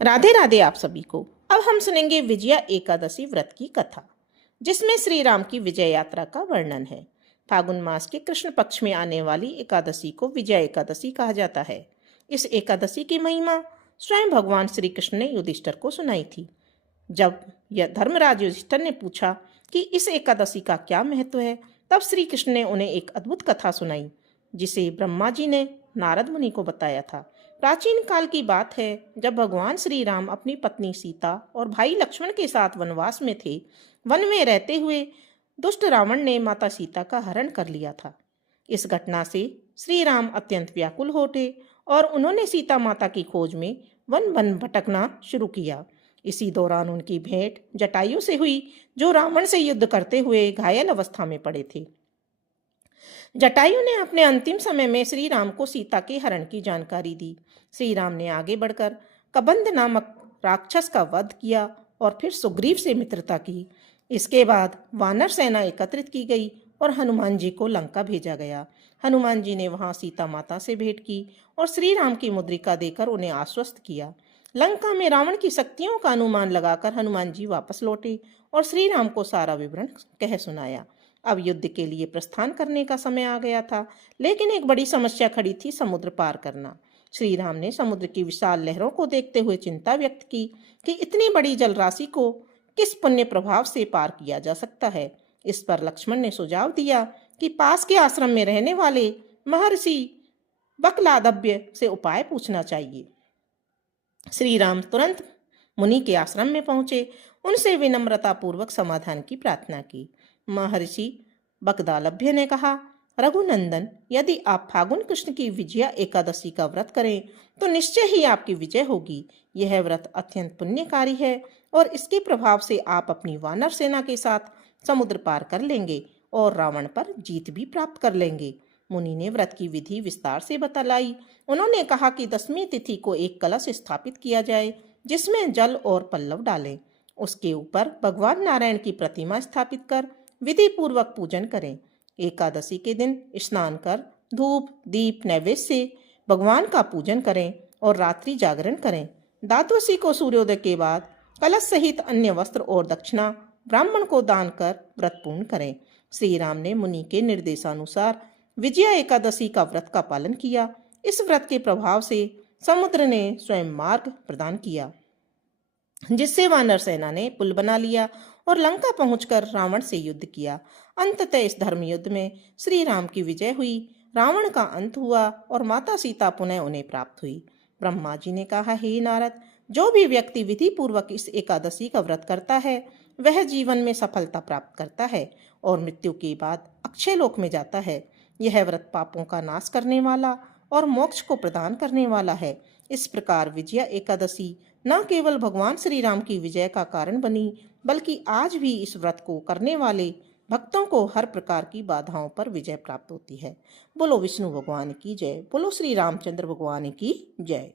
राधे राधे आप सभी को। अब हम सुनेंगे विजया एकादशी व्रत की कथा, जिसमें श्री राम की विजय यात्रा का वर्णन है। फागुन मास के कृष्ण पक्ष में आने वाली एकादशी को विजया एकादशी कहा जाता है। इस एकादशी की महिमा स्वयं भगवान श्री कृष्ण ने युधिष्ठिर को सुनाई थी। जब यह धर्मराज युधिष्ठिर ने पूछा कि इस एकादशी का क्या महत्व है, तब श्री कृष्ण ने उन्हें एक अद्भुत कथा सुनाई, जिसे ब्रह्मा जी ने नारद मुनि को बताया था। प्राचीन काल की बात है, जब भगवान श्री राम अपनी पत्नी सीता और भाई लक्ष्मण के साथ वनवास में थे। वन में रहते हुए दुष्ट रावण ने माता सीता का हरण कर लिया था। इस घटना से श्री राम अत्यंत व्याकुल हो उठे और उन्होंने सीता माता की खोज में वन वन भटकना शुरू किया। इसी दौरान उनकी भेंट जटायु से हुई, जो रावण से युद्ध करते हुए घायल अवस्था में पड़े थे। जटायु ने अपने अंतिम समय में श्री राम को सीता के हरण की जानकारी दी। श्री राम ने आगे बढ़कर कबंध नामक राक्षस का वध किया और फिर सुग्रीव से मित्रता की। इसके बाद वानर सेना एकत्रित की गई और हनुमान जी को लंका भेजा गया। हनुमान जी ने वहां सीता माता से भेंट की और श्री राम की मुद्रिका देकर उन्हें आश्वस्त किया। लंका में रावण की शक्तियों का अनुमान लगाकर हनुमान जी वापस लौटे और श्री राम को सारा विवरण कह सुनाया। अब युद्ध के लिए प्रस्थान करने का समय आ गया था, लेकिन एक बड़ी समस्या खड़ी थी, समुद्र पार करना। श्री राम ने समुद्र की विशाल लहरों को देखते हुए चिंता व्यक्त की कि इतनी बड़ी जलराशि को किस पुण्य प्रभाव से पार किया जा सकता है। इस पर लक्ष्मण ने सुझाव दिया कि पास के आश्रम में रहने वाले महर्षि बकलादव्य से उपाय पूछना चाहिए। श्री राम तुरंत मुनि के आश्रम में पहुंचे, उनसे विनम्रता पूर्वक समाधान की प्रार्थना की। महर्षि बकदालभ्य ने कहा, रघुनंदन, यदि आप फागुन कृष्ण की विजया एकादशी का व्रत करें तो निश्चय ही आपकी विजय होगी। यह व्रत अत्यंत पुण्यकारी है और इसके प्रभाव से आप अपनी वानर सेना के साथ समुद्र पार कर लेंगे और रावण पर जीत भी प्राप्त कर लेंगे। मुनि ने व्रत की विधि विस्तार से बतलाई। उन्होंने कहा कि 10वीं तिथि को एक कलश स्थापित किया जाए, जिसमें जल और पल्लव डालें। उसके ऊपर भगवान नारायण की प्रतिमा स्थापित कर विधि पूर्वक पूजन करें। एकादशी के दिन स्नान कर धूप दीप नैवेद्य से भगवान का पूजन करें और रात्रि जागरण करें। द्वादशी को सूर्योदय के बाद कलश सहित अन्य वस्त्र और दक्षिणा ब्राह्मण को दान कर व्रत पूर्ण करें। श्री राम ने मुनि के निर्देशानुसार विजया एकादशी का व्रत का पालन किया। इस व्रत के प्रभाव से समुद्र ने स्वयं मार्ग प्रदान किया, जिससे वानर सेना ने पुल बना लिया और लंका पहुंचकर रावण से युद्ध किया। अंततः इस धर्म युद्ध में श्री राम की विजय हुई, रावण का अंत हुआ और माता सीता पुनः उन्हें प्राप्त हुई। ब्रह्मा जी ने कहा, हे नारद, जो भी व्यक्ति विधि पूर्वक इस एकादशी का व्रत करता है वह जीवन में सफलता प्राप्त करता है और मृत्यु के बाद अक्षय लोक में जाता है। यह व्रत पापों का नाश करने वाला और मोक्ष को प्रदान करने वाला है। इस प्रकार विजया एकादशी न केवल भगवान श्री राम की विजय का कारण बनी, बल्कि आज भी इस व्रत को करने वाले भक्तों को हर प्रकार की बाधाओं पर विजय प्राप्त होती है। बोलो विष्णु भगवान की जय, बोलो श्री रामचंद्र भगवान की जय।